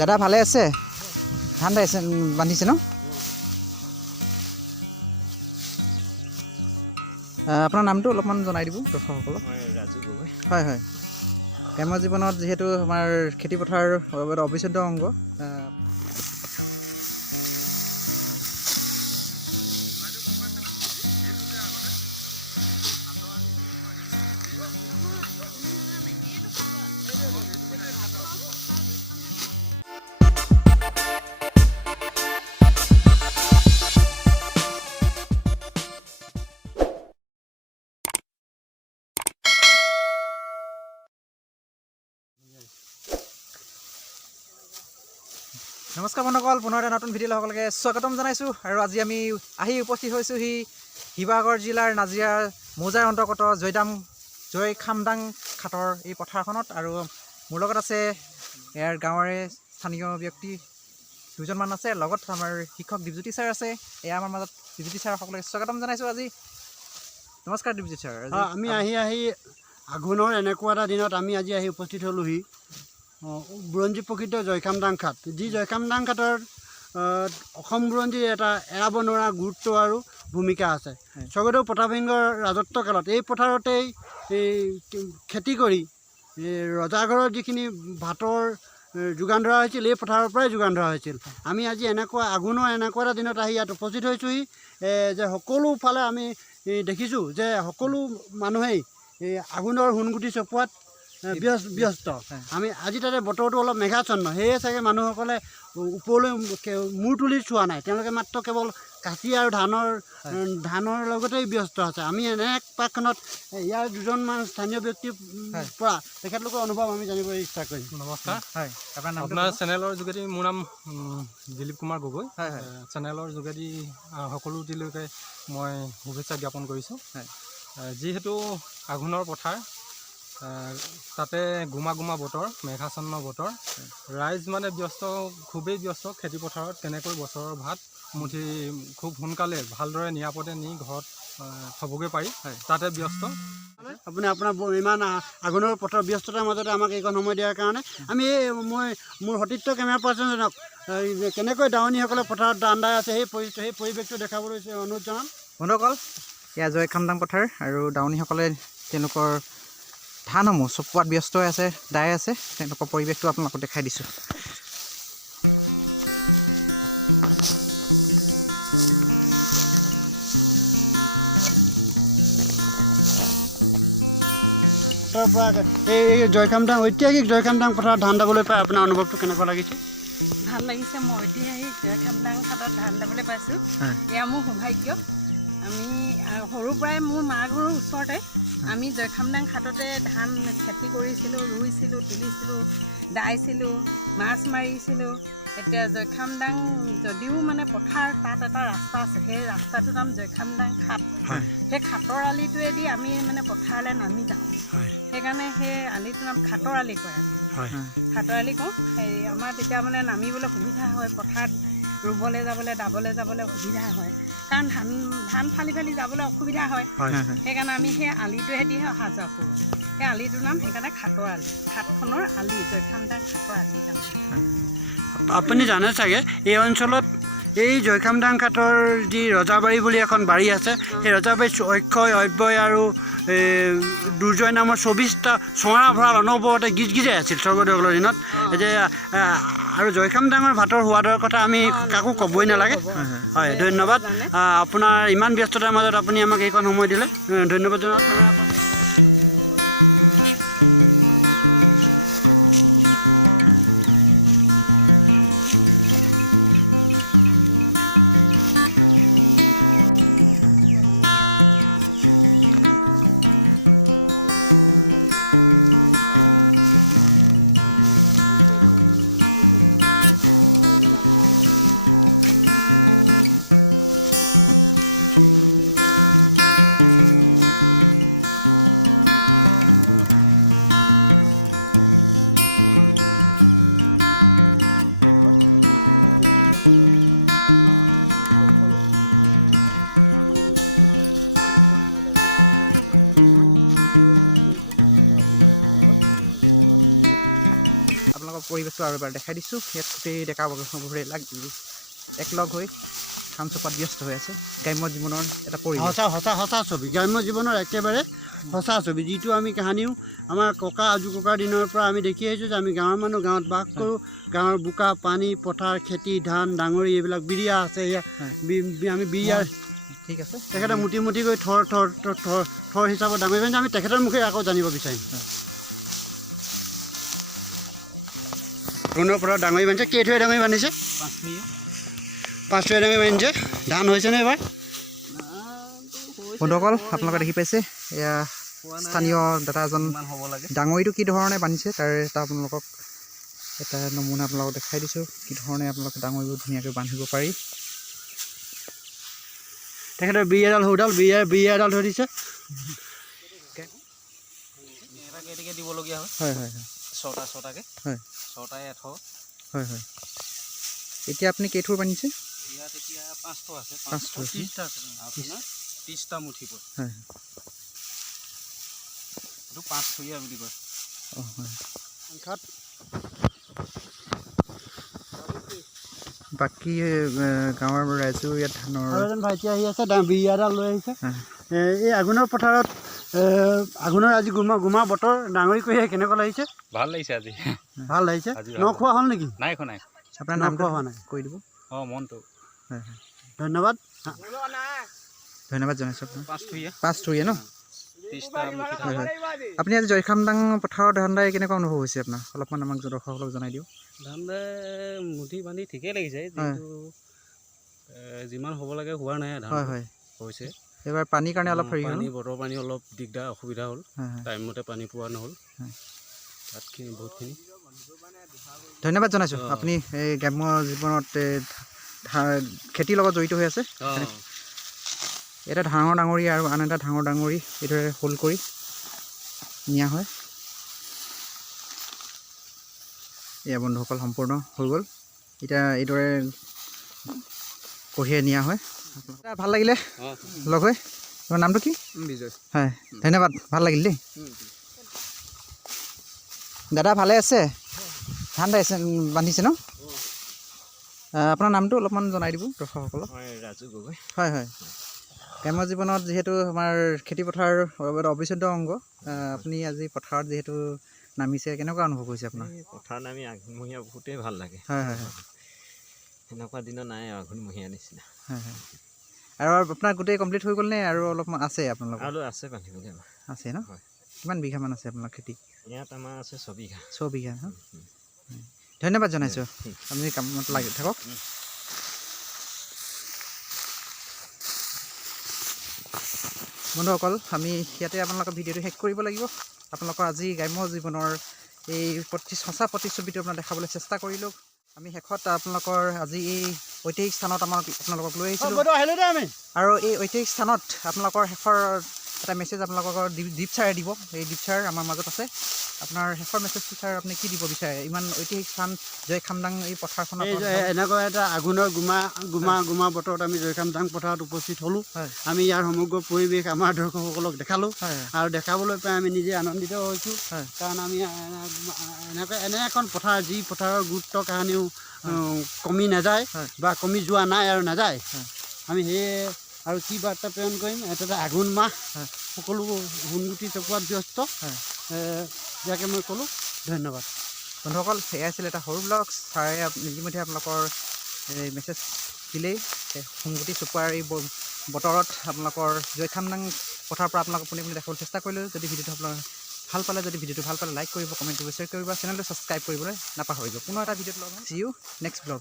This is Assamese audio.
দাদা ভালে আছে? ধান বান্ধিছে ন? আপোনাৰ নামটো অলপমান জনাই দিব দৰ্শকসকলক। হয় হয়, গ্ৰাম্য জীৱনত যিহেতু আমাৰ খেতিপথাৰ অবিচ্ছেদ্য অংগ। নমস্কাৰ বন্ধুসকল, পুনৰ এটা নতুন ভিডিঅ'লৈ সকলোকে স্বাগতম জনাইছোঁ। আৰু আজি আমি আহি উপস্থিত হৈছোঁহি শিৱসাগৰ জিলাৰ নাজিৰাৰ মৌজাৰ অন্তৰ্গত জয়খামদাং ঘাটৰ এই পথাৰখনত। আৰু মোৰ লগত আছে ইয়াৰ গাঁৱৰে স্থানীয় ব্যক্তি দুজনমান আছে, লগত আমাৰ শিক্ষক দীপজ্যোতি ছাৰ আছে। এয়া আমাৰ মাজত দীপজ্যোতি ছাৰ সকলোকে স্বাগতম জনাইছোঁ আজি। নমস্কাৰ দীপজ্যোতি ছাৰ। আমি আহি আঘোণৰ এনেকুৱা এটা দিনত আমি আজি আহি উপস্থিত হ'লোহি বুৰঞ্জী প্ৰকৃত জয়খামদাং ঘাট, যি জয়খামদাং ঘাটৰ অসম বুৰঞ্জীৰ এটা এৰাব নোৱাৰা গুৰুত্ব আৰু ভূমিকা আছে। স্বৰ্গদেউ প্ৰতাপ সিংহৰ ৰাজত্ব কালত এই পথাৰতেই খেতি কৰি ৰজাঘৰৰ যিখিনি ভাতৰ যোগান ধৰা হৈছিল এই পথাৰৰ পৰাই যোগান ধৰা হৈছিল। আমি আজি আঘোণৰ এনেকুৱা এটা দিনত আহি ইয়াত উপস্থিত হৈছোঁহি যে সকলোফালে আমি দেখিছোঁ যে সকলো মানুহেই আঘোণৰ সোণগুটি চপোৱাত ব্যস্ত। আমি আজি তাতে বতৰটো অলপ মেঘাচ্ছন্ন, সেয়ে চাগে মানুহসকলে ওপৰলৈ মূৰ তুলি চোৱা নাই, তেওঁলোকে মাত্ৰ কেৱল কাঁচি আৰু ধানৰ লগতেই ব্যস্ত আছে। আমি এনে এক পাকখনত ইয়াৰ দুজনমান স্থানীয় ব্যক্তিৰ পৰা তেখেতলোকৰ অনুভৱ আমি জানিবলৈ ইচ্ছা কৰিম। নমস্কাৰ। হয়, আপোনাৰ চেনেলৰ যোগেদি মোৰ নাম দিলীপ কুমাৰ গগৈ। চেনেলৰ যোগেদি সকলোটিলৈকে মই শুভেচ্ছা জ্ঞাপন কৰিছোঁ। যিহেতু আঘোণৰ পথাৰ, তাতে গোমা বতৰ, মেঘাচ্ছন্ন বতৰ, ৰাইজ মানে খুবেই ব্যস্ত খেতিপথাৰত কেনেকৈ বছৰৰ ভাত মুঠি খুব সোনকালে ভালদৰে নিৰাপদে নি ঘৰত থ'বগৈ পাৰি, তাতে ব্যস্ত। আপুনি আপোনাৰ ইমান আঘোণৰ পথৰ ব্যস্ততাৰ মাজতে আমাক এইকণ সময় দিয়াৰ কাৰণে আমি মোৰ সতীৰ্থ কেমেৰা পাৰ্চনজনক কেনেকৈ দাৱনীসকলে পথাৰত দান্দাই আছে সেই পৰিৱেশটো দেখাবলৈ অনুৰোধ জনাম। বন্ধুসকল, এয়া জয়খামদাং পথাৰ আৰু দাৱনীসকলে তেওঁলোকৰ ধানসমূহ চপোৱাত ব্যস্ত হৈ আছে, দাই আছে। তেওঁলোকৰ পৰিৱেশটো আপোনালোকক দেখাই দিছোঁ। এই জয়খামদাং ঐতিহাসিক জয়খামদাং পথাৰত ধান দাবলৈ পাই আপোনাৰ অনুভৱটো কেনেকুৱা লাগিছে? ভাল লাগিছে। মই ঐতিহাসিক জয়খামদাং ঘাটত ধান দাবলৈ পাইছোঁ, এয়া মোৰ সৌভাগ্য। আমি সৰুৰ পৰাই মোৰ মা ঘৰৰ ওচৰতে আমি জয়খামদাং ঘাটতে ধান খেতি কৰিছিলোঁ, ৰুইছিলোঁ, তুলিছিলোঁ, দাইছিলোঁ, মাছ মাৰিছিলোঁ। এতিয়া জয়খামদাং যদিও মানে পথাৰ, তাত এটা ৰাস্তা আছে, সেই ৰাস্তাটোৰ নাম জয়খামদাং ঘাট। সেই ঘাটৰ আলিটোৱেদি আমি মানে পথাৰলৈ নামি যাওঁ, সেইকাৰণে সেই আলিটোৰ নাম ঘাটৰ আলি কয়। ঘাটৰ আলি কওঁ। আমাৰ তেতিয়া মানে নামিবলৈ সুবিধা হয়, পথাৰত ৰুবলৈ যাবলৈ, দাবলৈ যাবলৈ সুবিধা হয়, কাৰণ ধান ফালি যাবলৈ অসুবিধা হয়। সেইকাৰণে আমি সেই আলিটোৱেদি অহা যোৱা কৰোঁ। সেই আলিটোৰ নাম সেইকাৰণে ঘাটৰ আলি, ঘাটখনৰ আলি, জয়খামদাং ঘাটৰ আলি। আপুনি জানে চাগে এই অঞ্চলত এই জয়খামদাং ঘাটৰ যি ৰজাবাৰী বুলি এখন বাৰী আছে, সেই ৰজাবাৰীত অক্ষয়, অব্যয় আৰু দুৰ্জয় নামৰ 24টা চৰা ভঁৰাল অনবৰতে গিজগিজাই আছিল স্বৰ্গদেউসকলৰ দিনত। যে আৰু জয়খামদাঙৰ ভাতৰ সোৱাদৰ কথা আমি কাকো ক'বই নালাগে। হয়, ধন্যবাদ। আপোনাৰ ইমান ব্যস্ততাৰ মাজত আপুনি আমাক এইকণ সময় দিলে, ধন্যবাদ জনালোঁ। পৰিৱেশটো আৰু এবাৰ দেখাই দিছোঁ। ইয়াত গোটেই ডেকা বগাবোৰে একলগ হৈ ধান চপোৱাত ব্যস্ত হৈ আছে। গ্ৰাম্য জীৱনৰ এটা পৰিৱেশ। সঁচা ছবি, গ্ৰাম্য জীৱনৰ একেবাৰে সঁচা ছবি, যিটো আমি কাহানিও আমাৰ ককা আজু ককাৰ দিনৰ পৰা আমি দেখি আহিছোঁ যে আমি গাঁৱৰ মানুহ গাঁৱত বাস কৰোঁ। গাঁৱৰ বোকা পানী পথাৰ খেতি ধান ডাঙৰি এইবিলাক বিৰিয়া আছে। আমি বিৰিয়াৰ ঠিক আছে, তেখেতে মুঠি মুঠিকৈ থৰ হিচাপত ডাঙৰি বান্ধিছে। আমি তেখেতৰ মুখে আকৌ জানিব বিচাৰিম। আঘোণৰ পৰা ডাঙৰি বান্ধিছে। কেইথৰে ডাঙৰি বান্ধিছে? 5 থৰে ডাঙৰি বান্ধিছে। ধান হৈছেনে এইবাৰ? বন্ধুসকল আপোনালোকে দেখি পাইছে, এয়া স্থানীয় দাদা এজন ডাঙৰিটো কি ধৰণে বান্ধিছে তাৰ এটা আপোনালোকক এটা নমুনা আপোনালোকক দেখাই দিছোঁ, কি ধৰণে আপোনালোকে ডাঙৰিবোৰ ধুনীয়াকৈ বান্ধিব পাৰি। তেখেতৰ বিৰিয়াডাল সৰুডাল বিৰিয়াডাল ধৰি দিছে। দিবলগীয়া হয়। হয় হয় হয়, ছটাকৈ হয় 6টাই 8 হয় হয়। এতিয়া আপুনি কেইথোৰ বান্ধিছে? ইয়াত এতিয়া 5 থো আছে। 5 থোৰ। 30টা মুঠি পৰে। হয়, এইটো 5 থৰীয়া বুলি কয়। অঁ হয়। বাকী গাঁৱৰ ৰাইজেও ইয়াত ধানৰ আৰু এজন ভাইটি আহি আছে, বিৰিয়াডাল লৈ আহিছে। এই আঘোণৰ পথাৰত আঘোণৰ আজি গোমা বতৰ ডাঙৰি কৰি কেনেকুৱা লাগিছে? ভাল লাগিছে আজি। ভাল লাগিছে। নখোৱা হ'ল নেকি? নাই। আপোনাৰ নামটো হোৱা নাই কৈ দিব। মনটো। হয় হয়, ধন্যবাদ। ধন্যবাদ জনাইছোঁ আপোনাক। 5 থৰীয়া। 5 থৰীয়া ন? 30টা মুঠি হয় হয়। আপুনি আজি জয়খামদাং পথাৰৰ ধান দাই কেনেকুৱা অনুভৱ হৈছে আপোনাৰ? অলপমান আমাক দৰ্শকসকলক জনাই দিয়ক। ধান মুঠি বান্ধি ঠিকেই লাগিছে, কিন্তু যিমান হ'ব লাগে হোৱা নাই। ধান হয় হয় হৈছে। এইবাৰ পানীৰ কাৰণে অলপ হেৰি হ'ল। বতৰ পানী অলপ দিগদাৰ অসুবিধা হ'ল। হয় হয়, টাইমমতে পানী পোৱা নহ'ল। হয়। তাতখিনি বহুতখিনি ধন্যবাদ জনাইছোঁ। আপুনি এই গ্ৰাম্য জীৱনত খেতিৰ লগত জড়িত হৈ আছে। এটা ডাঙৰ ডাঙৰি আৰু আন এটা ডাঙৰ ডাঙৰি এইদৰে হোল কৰি নিয়া হয়। এয়া বন্ধুসকল সম্পূৰ্ণ হৈ গ'ল। এতিয়া এইদৰে কঢ়িয়াই নিয়া হয়। ভাল লাগিলে লগ হৈ। তোমাৰ নামটো কি? বিজয়। হয়, ধন্যবাদ, ভাল লাগিল দেই। দাদা ভালে আছে? ধান বান্ধিছে ন? আপোনাৰ নামটো অলপমান জনাই দিব দৰ্শকসকলক। ৰাজু গগৈ। হয় হয়, গ্ৰাম্য জীৱনত যিহেতু আমাৰ খেতিপথাৰ অবিচ্ছেদ্য অংগ, আপুনি আজি পথাৰত যিহেতু নামিছে, কেনেকুৱা অনুভৱ হৈছে আপোনাৰ? পথাৰ নামি আঘোণমহীয়া বহুতেই ভাল লাগে। হয় হয় হয়, এনেকুৱা দিনত নাই আঘোণমহীয়া নিচিনা। হয় হয়। আৰু আপোনাৰ গোটেই কমপ্লিট হৈ গ'লনে আৰু অলপমান আছে আপোনালোকৰ? আৰু আছে বান্ধিবগৈ আমাৰ। আছে ন? হয়। কিমান বিঘামান আছে আপোনাৰ খেতি? ইয়াত আমাৰ আছে 6 বিঘা। 6 বিঘা ন? ধন্যবাদ জনাইছোঁ, আপুনি কামত লাগি থাকক। বন্ধুসকল, আমি ইয়াতে আপোনালোকৰ ভিডিঅ'টো শেষ কৰিব লাগিব। আপোনালোকৰ আজি গ্ৰাম্য জীৱনৰ এই সঁচা প্ৰতিচ্ছবিটো আপোনাক দেখাবলৈ চেষ্টা কৰিলোঁ। আমি শেষত আপোনালোকৰ আজি এই ঐতিহাসিক স্থানত আপোনালোকক লৈ আহিছিলোঁ। আৰু এই ঐতিহাসিক স্থানত আপোনালোকৰ শেষৰ এটা মেছেজ আপোনালোকৰ দীপ ছাৰে দিব। এই দীপ ছাৰ আমাৰ মাজত আছে। আপোনাৰ শেষৰ মেছেজটো ছাৰ আপুনি কি দিব বিচাৰে? ইমান ঐতিহাসিক স্থান জয়খামদাং এই পথাৰখনত এনেকুৱা এটা আঘোণৰ গোমা বতৰত আমি জয়খামদাং পথাৰত উপস্থিত হ'লোঁ। আমি ইয়াৰ সমগ্ৰ পৰিৱেশ আমাৰ দৰ্শকসকলক দেখালোঁ। আৰু দেখাবলৈ পাই আমি নিজে আনন্দিত হৈছোঁ। কাৰণ আমি এনে এখন পথাৰ, যি পথাৰৰ গুৰুত্ব কাহানিও কমি নাযায় বা কমি যোৱা নাই আৰু নাযায়। আমি সেয়ে আৰু কি বাৰ্তা প্ৰেৰণ কৰিম, এটা আঘোণ মাহ সকলো সোণগুটি চপোৱাত ব্যস্ত। ইয়াকে মই ক'লোঁ। ধন্যবাদ বন্ধুসকল। এয়া আছিল এটা সৰু ব্লগ। ছাৰে ইতিমধ্যে আপোনালোকৰ এই মেছেজ দিলেই সোণগুটি চপোৱাৰ এই বতৰত আপোনালোকৰ জয়খামদাং পথাৰৰ পৰা আপোনালোকক পোনে পোনে দেখাবলৈ চেষ্টা কৰিলোঁ। যদি ভিডিঅ'টো আপোনালোকে ভাল পালে, লাইক কৰিব, কমেণ্ট কৰিব, শ্বেয়াৰ কৰিব, চেনেলটো ছাবস্ক্ৰাইব কৰিবলৈ নাপাহৰিব। পুনৰ এটা ভিডিঅ'ত লগ হ'ম। See you next blog.